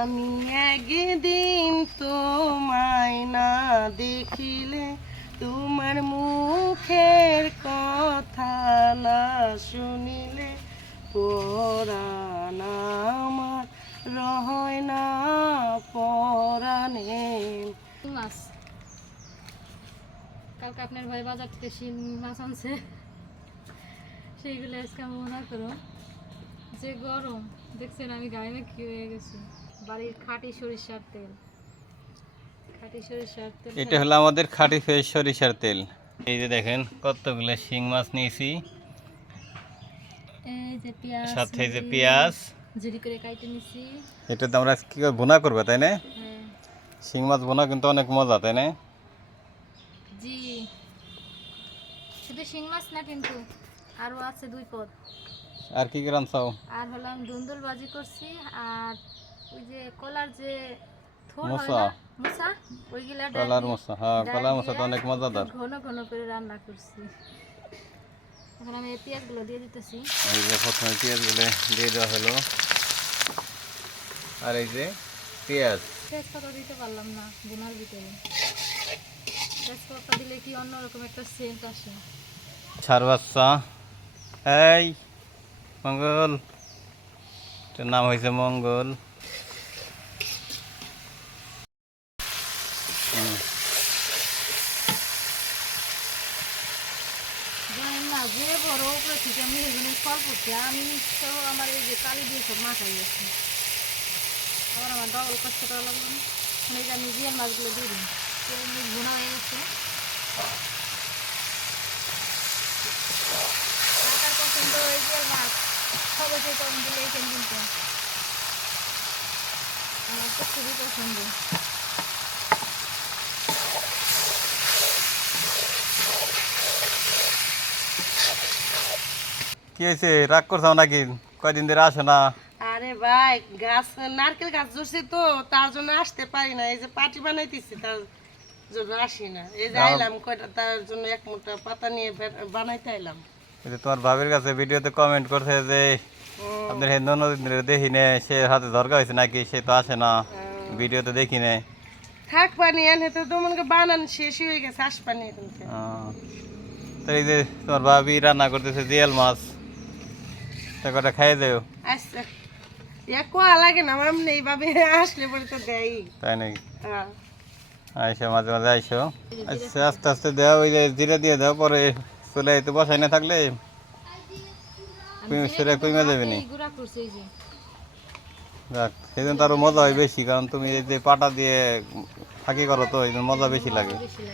আমি একদিন তোমায় না দেখিলে, তোমার মুখের কথা না শুনিলে, পরাণ আমার রয় না পরাণে। মাছ কালকে আপনার ভাই বাজার থেকে শিং মাছ আনছে, সেইগুলো আজকে মনে করো যে গরম দেখছেন আমি গায়ে কি হয়ে গেছি। বাড়ির খাঁটি সরিষার তেল, খাঁটি সরিষার তেল। এটা হলো আমাদের খাঁটি ফ্রেশ সরিষার তেল। এই যে দেখেন কতগুলো শিং মাছ নিয়েছি, এই যে পেঁয়াজ, সাথে এই যে পেঁয়াজ জিরি করে কাটে নিছি। এটা তো আমরা কি করে ভুনা করবো তাই না? হ্যাঁ শিং মাছ ভুনা কিন্তু অনেক মজা তাই না? জি, শুধু শিং মাছ না কিন্তু আরো আছে দুই পদ। আর কি কি রান্নাও? আর হলাম দুন্দুল ভাজি করছি, আর ওই যে কলার যে থোড় হয় মোসা, না, মোসা, ওইগুলা কলার মোসা। হ্যাঁ, কলার মোসা তো অনেক মজাদার। ঘন ঘন করে রান্না করছি। এখন আমি এই পেঁয়াজগুলো দিয়ে দিতেছি। এই যে প্রথমে পেঁয়াজগুলো দিয়ে দেওয়া হলো, আর এই যে পেঁয়াজ। তেজপাতা দিতে পারলাম না বোনার ভিতরে, তেজপাতা দিলে কি অন্যরকম একটা সেন্ট আসে। ছাড় বাচ্চা, এই মঙ্গল, এটার নাম হয়েছে মঙ্গল। জানেন না যে বড় উপরে থেকে আমি এখানে ফল পড়ছে, আমি সহ আমার এই যে কালি দিয়ে সব মাখাই গেছে। আবার আমার ডবল কষ্ট করা লাগলো না। এই যে আমি জিয়াল মাছগুলো দিয়ে দিই, জিয়াল মাছ ভুনা হয়ে গেছে। কাকার পছন্দ এই জিয়াল মাছ, সবাই সেই কম দিলে এই কিন্তু আমার তো খুবই পছন্দ। কি হয়েছে, রাগ করছাও নাকি? কয়দিন ধরে আসো না? আরে ভাই, গাছ নারকেল গাছ জুড়ছি তো, তার জন্য আসতে পারি না। এই যে পাটি বানাইতেছি তার জন্য আসি না। এই যে আইলাম কয়টা, তার জন্য এক মুঠা পাতা নিয়ে বানাইতে আইলাম। এই যে তোমার ভাবির কাছে ভিডিওতে কমেন্ট করছে যে আপনার হিন্দু নদীর দেখি নে, সে হাতে দরকার হয়েছে নাকি, সে তো আসে না, ভিডিওতে দেখি নে। থাক পানি এনে তো তোমাকে বানান শেষ হয়ে গেছে, আস পানি এখন থেকে। তো এই যে তোমার ভাবি রান্না করতেছে জিয়াল মাছ, তা কটা খাইয়ে দেও। আচ্ছা, কোয়া লাগে না আমার, এমনি এইভাবে আসলে পরে তো দেয়। তাই নাকি? হ্যাঁ, আইসো মাঝে মাঝে আইসো। আচ্ছা, আস্তে আস্তে দেও, ওই যে জিরে দিয়ে দাও, পরে চলে তো বসাই না থাকলে সেটা কমে যাবে নি। গুঁড়া করছে এই যে, যাক, সেই জন্য তো আরো মজা হয় বেশি, কারণ তুমি এই যে পাটা দিয়ে ফাঁকি করো তো এই জন্য মজা বেশি লাগে। বেশি লাগে।